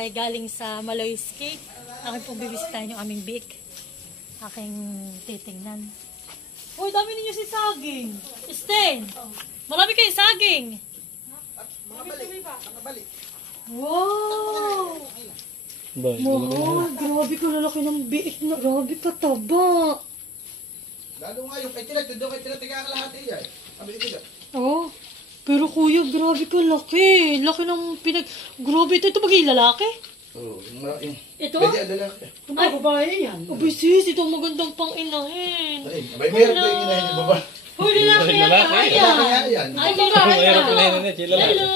ay galing sa Maloy's Cake. Akin pong bibisitahin yung aming bake. Aking titingnan. Uy, dami ninyo si saging. Sten, marami kayong saging. Wow! Mahal, grabe ko lalaki ng biik na. Grabe kataba. Lalo nga yung kay Tilat, doon kay Tilat, tiga kalahati yan. Sabi ni Tilat. Oo. Pero kuya, grabe ka laki. Laki ng pinag... Grabe ito. Ito bagay lalaki? Oo. Ito? Pwede ang lalaki. Ito ba babae yan? Abay sis, ito ang magandang pang inahin. Ay, abay, meron na yung inahin yung baba. Hoy, lalaki yan. Lalaki yan. Ay, babae yan. Hello.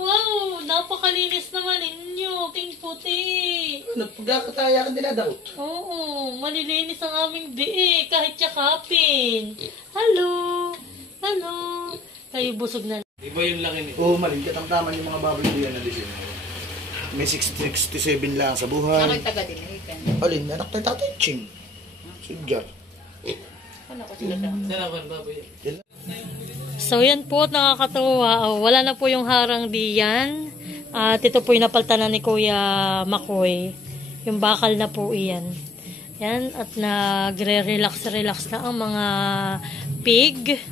Wow, napakalinis naman ninyo. Pink puti. Nagpagkakataya ka nila daw. Oo, malilinis ang aming biik. Kahit yakapin. Hello. Hello. Kayo busog na. Iba yung laki nito. Oo, mali. Katamtaman yung mga baboy diyan na lisin. May 67 lang sa buhay. Ako'y taga-dinihikan. Alin, anak tayo tatay, Ching. Sudjar. Ano ko sila daw? Saan baboy? So yan po, nakakatuwa. Wala na po yung harang diyan. At ito po yung napaltanan ni Kuya Makoy. Yung bakal na po iyan. Yan, at nagre-relax na ang mga pig.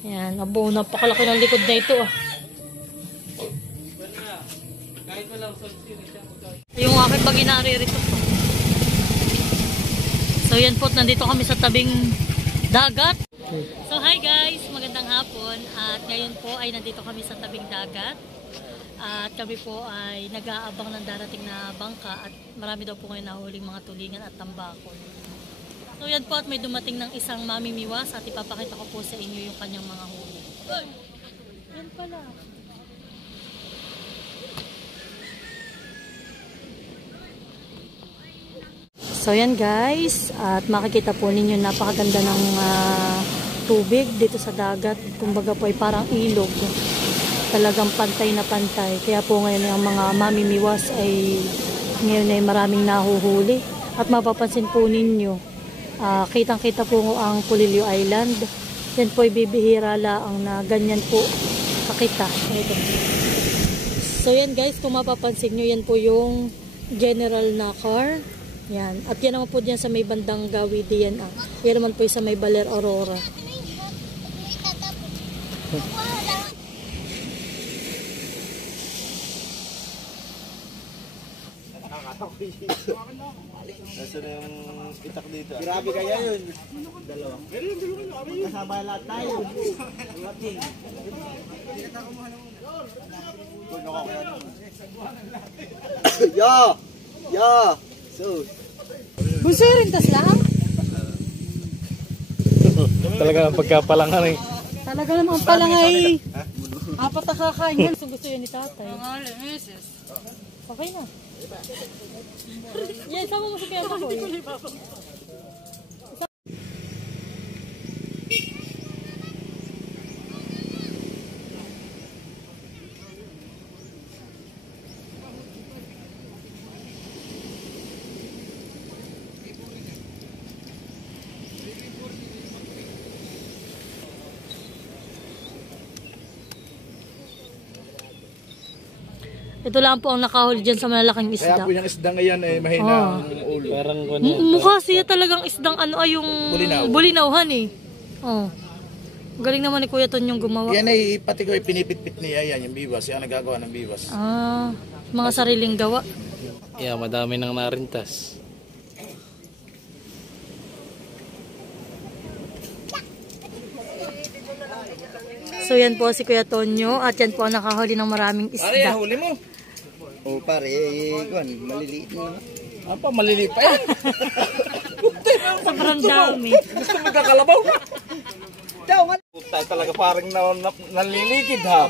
Yan, abo, napakalaki ng likod na ito. Yung aking bagay naririto po. So yan po, nandito kami sa tabing dagat. So hi guys, magandang hapon. At ngayon po ay nandito kami sa tabing dagat. At kami po ay nag-aabang ng darating na bangka. At marami daw po ngayon nahuling mga tulingan at tambakol. So yan po, at may dumating ng isang mamimiwas. At ipapakita ko po sa inyo yung kanyang mga huli. Yan pala. So yan guys, at makikita po ninyo napakaganda ng tubig dito sa dagat. Kumbaga po ay parang ilog. Talagang pantay na pantay. Kaya po ngayon ang mga mamimiwas ay ngayon ay maraming nahuhuli. At mapapansin po ninyo, kitang-kita po ang Pulilio Island. Yan po ay bibihira laang na ganyan po kakita. So yan guys, kung mapapansin nyo, yan po yung general na car. Yan. At yan naman po dyan sa may bandang gawid yan. Yan naman po yung sa may Baler Aurora. Nasaan na yung itak dito? Grabe kaya yun. Dalawa. Kasama lahat tayo. Yo! Yo! So, Busirin tas lang? Talaga ang pagkapalangan eh. Talaga naman palang ay apat na kakain yan. Gusto yun ni tatay. Okay na. Yan, sama mo si Kaya ko. Ito lang po ang nakahuli dyan sa malalaking isda. kaya po yung isda ngayon ay mahina ang ulo. Parang Mukha siya talagang isdang ano ay yung bulinawhan eh. Oh. Galing naman ni Kuya Ton yung gumawa. Yan ay pati ko ay pinipit-pit niya yan, yung biwas. Yan ang nagagawa ng biwas. Mga sariling gawa. yeah, madami nang narintas. So yan po si Kuya Tonyo at yan po ang nakahuli ng maraming isda. huli mo. Oh, pare, maliliit na. Apa, maliliit pa yan. Sobrang dami. Gusto mo kakalabaw? Tayo talaga parang nalilikid ha.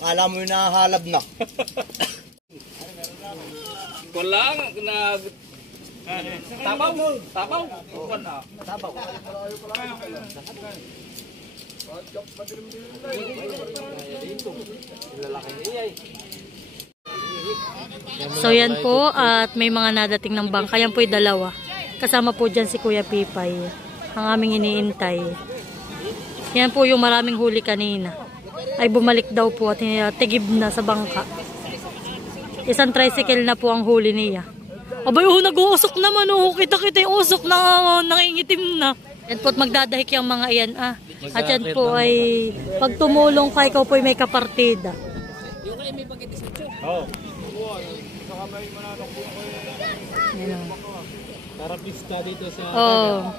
Akala mo yung nahalab na. Kulang, tabaw. Tabaw. Tabaw. So yan po at may mga nadating ng bangka. Yan po yung dalawa. Kasama po dyan si Kuya Pipay. Ang aming iniintay. Yan po yung maraming huli kanina. Ay bumalik daw po at tigib na sa bangka. Isang tricycle na po ang huli niya. Abay, nag-uusok naman. Kita-kita yung usok na nangingitim na. Yan po't magdadahik yung mga iyan. At yan po ay pag tumulong ka, ikaw po ay may kapartida. Yung ay may pagitis ito. Oo. Yan. Tarapista dito sa... Oh,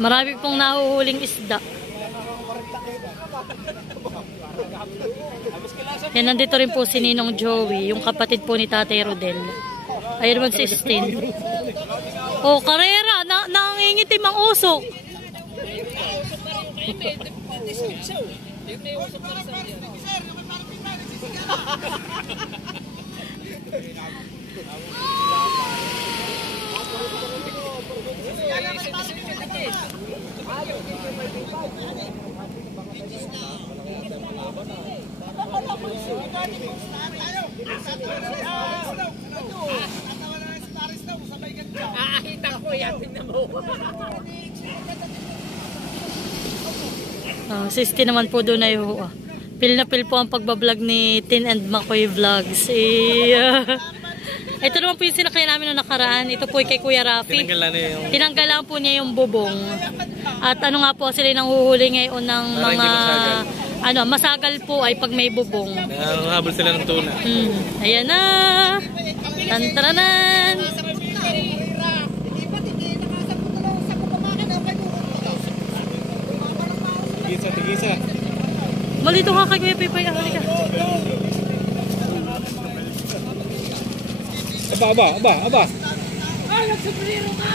marami pong nahuhuling isda. Yan, nandito rin po si Ninong Joey, yung kapatid po ni Tatay Rodel. Ayun mag-16. Oh, karera, nangingitim ang usok. Kita ko yan, tingnan mo. 60 naman po doon ay pil na pil po ang pagbablog ni Tin and Makoy Vlogs. Ito naman po yung sinakay namin noong nakaraan. Ito po kay Kuya Rafi. Tinanggalan po niya yung bubong. At ano nga po sila nang huhuli ngayon ng mga masagal po ay pag may bubong. Habol sila ng tuna. Ayan na. Tantaranan. Tigisa. Malito ka kay Kuya Pipay. Halika. Aba. Nagsupriro ka!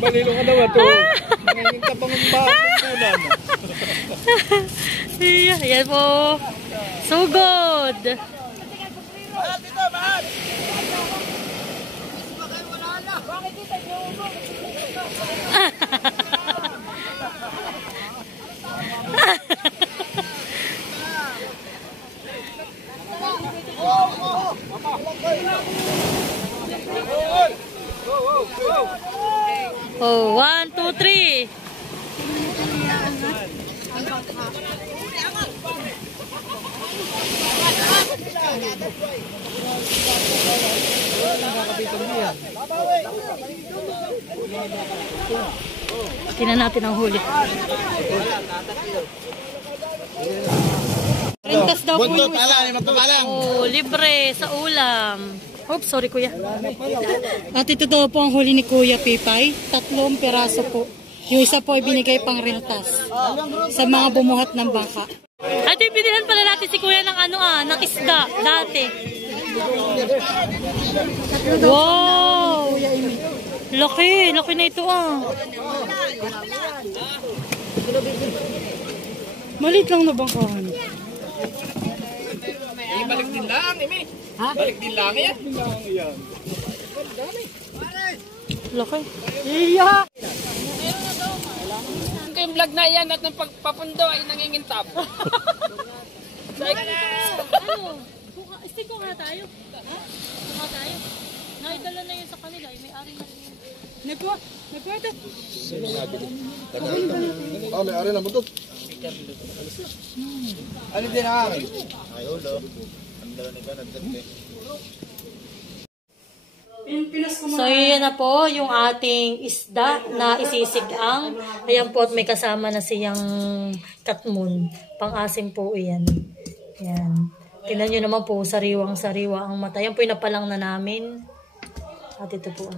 Balilo ka daw ito. Nanginginta pang ang tunan. Ayan po. Sugod. Oh, 1, 2, 3. Tingnan natin ang huli. Rintas daw po yung isa. Oh, libre sa ulam. Oops, sorry kuya. At ito daw po ang huli ni Kuya Pipay. 3 peraso po. Yung isa po ay binigay pang rintas sa mga bumuhat ng bangka. At ibinihan pala natin si Kuya ng ng isda dati. Wow! Laki na ito Malit lang na bangkahan. Balik din lang, Emi. Balik din lang yan. Laki. Iya! Yung vlog na yan at ng pagpapundo ay nangingintap. Stick ko nga tayo. Nga tayo. Naidala na yun sa kanila. May ari na rin yun. Nagpwede. May ari na butot. Ano din ang akin? Ay, ulo. Ang dala ni Ganad. So, yun na po yung ating isda na isisigang. Ayan po at may kasama na siyang katmun. Pang-asim po yan. Yan. Tingnan nyo naman po, sariwang-sariwa ang mata. Yan po yung napalang na namin. At ito po.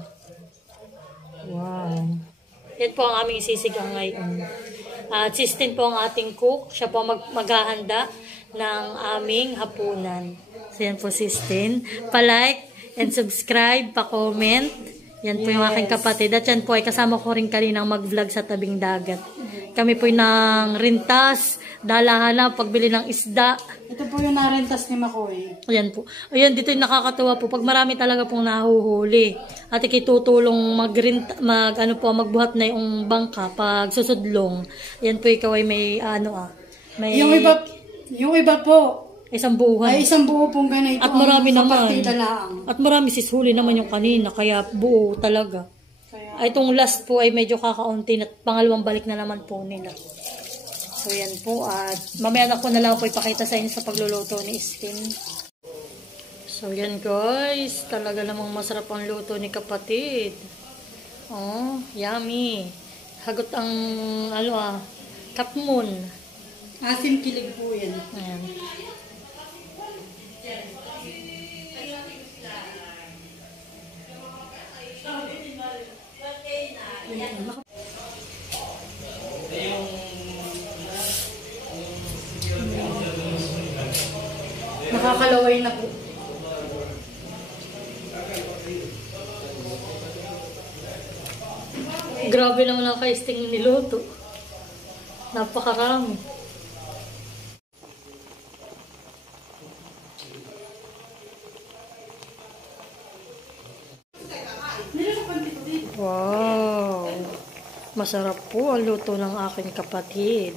Wow. Yan po ang aming isisigang ngayon. At Sistine po ang ating cook. Siya po maghahanda ng aming hapunan. So, yan po Sistine. Pa-like and subscribe, pa-comment. Yan po yung aking kapatid. At yan po ay kasama ko rin kaninang mag-vlog sa tabing dagat. Kami po yung nang rintas, dalahan na, pagbili ng isda. Ito po yung narentas ni Makoy. Ayan po. Ayan, dito yung nakakatuwa po. Pag marami talaga pong nahuhuli. At ikitutulong magbuhat na yung bangka pag susudlong. Ayan po ikaw ay may may... Yung iba po, isang buuhan. ay isang buo pong ganito. At marami naman. Lang. At marami huli naman yung kanina. Kaya buo talaga. Ay, itong last po ay medyo kakaunti at pangalawang balik na naman po nila. So yan po, at mamaya na ko na lang po ipakita sa inyo sa pagluluto ni Spin. So yan guys, talaga namang masarap ang luto ni kapatid. Oh, yummy. Hagot ang kapmon. Asim kilig po yan. Ayan. Nakakalaway na po. Grabe naman ang kaisting niluto. Napakarami. Wow! Masarap po ang luto ng aking kapatid.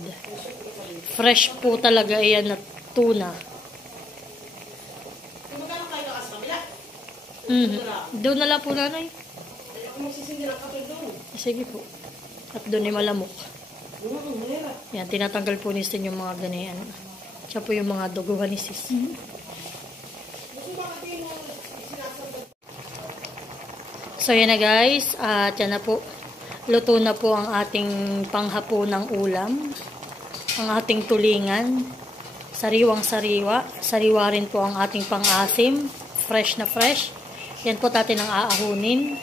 Fresh po talaga iyan na tuna. Doon na lang po, nanay. Sige po. At doon ay malamok. Yan, tinatanggal po ni Stin yung mga ganayan. Siya po yung mga duguhan ni sis. So yan na guys, at yan na po. Luto na po ang ating panghapunang ulam. Ang ating tulingan. Sariwang sariwa. Sariwa rin po ang ating pang-asim. Fresh na fresh. Yan po natin ang aahunin.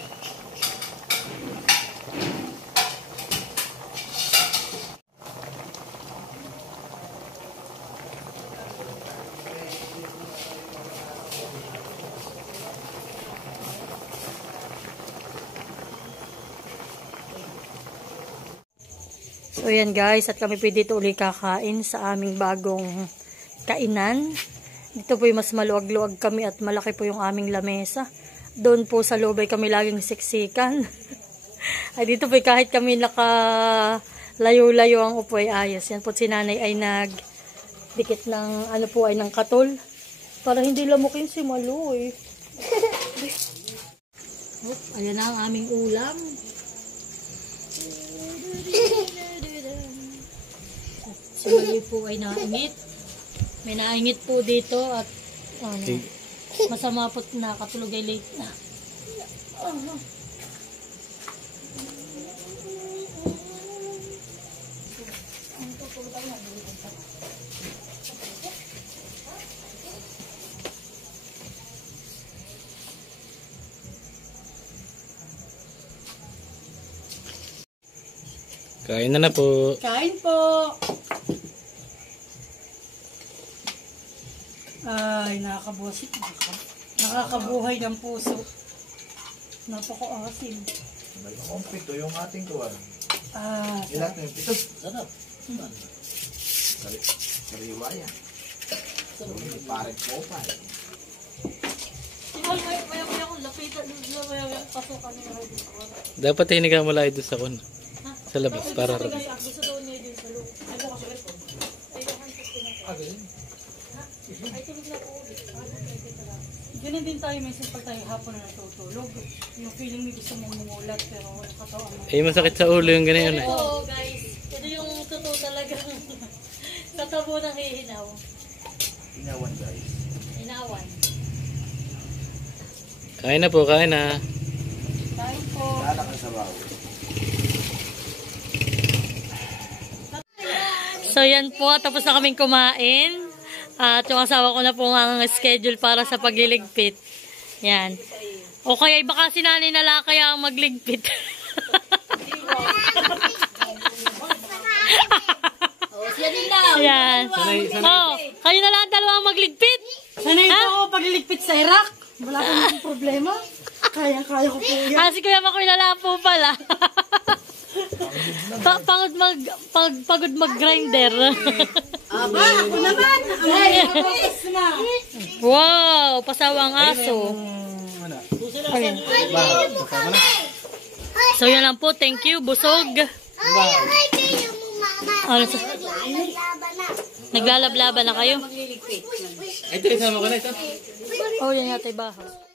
So yan guys, at kami po dito uli kakain sa aming bagong kainan. Dito po yung mas maluwag-luwag kami at malaki po yung aming lamesa. Doon po sa loob ay kami laging siksikan. Ay dito po kahit kami nakalayo-layo ang upo ay ayos. Yan po si nanay ay nagdikit ng ng katol. Para hindi lamukin si Maloy. Ayan na ang aming ulam. Si Maloy po ay naingit. May naingit po dito at masama po na katulog ay late na. Kain na po. Kain po. Ay, nakakabuhay ng puso. Napaka-asin. Ang pito yung ating kuwan. Sarap. Ilan yung pito? Sarap. Sariwa yan. Parang kopa eh. Maya kong lapitan. Maya pasukan niya. Dapat hiniga mo lang doon sa kun. Sa labas para rin. Gusto daw niya din sa loob. Ay, bukas ulit po. Ay, tulog na po ulit. Ganun din tayo, minsan pag tayo hapon na natutulog. Yung feeling mo gusto mong mumulat, pero wala katawan mo. Ay, masakit sa ulo yung ganyan eh. Oo, guys. Ito yung totoo talaga. Katabo ng hihinaw. Inawan guys. Hinawan. Kain na po, kain na. Kain po. Lalakad sa bawo. So yan po, tapos na kaming kumain. At yung asawa ko na po ang schedule para sa pagliligpit. Yan. O kaya baka si nanay nala kaya ang magligpit. Yan. Oh, kayo na lang dalawa ang magligpit. Sanay po ako pagliligpit sa Iraq. Wala akong problema. Kaya ko po yan. Si Kuya Makoy nala po pala. Pagod mag-grinder. Aba, ako naman. Ay, na. Wow, pasawang aso. Okay. So yan lang po, thank you, busog. Naglalablaban na kayo? Ay, ito, isama ko na ito. Oh, yan yata yung bahay.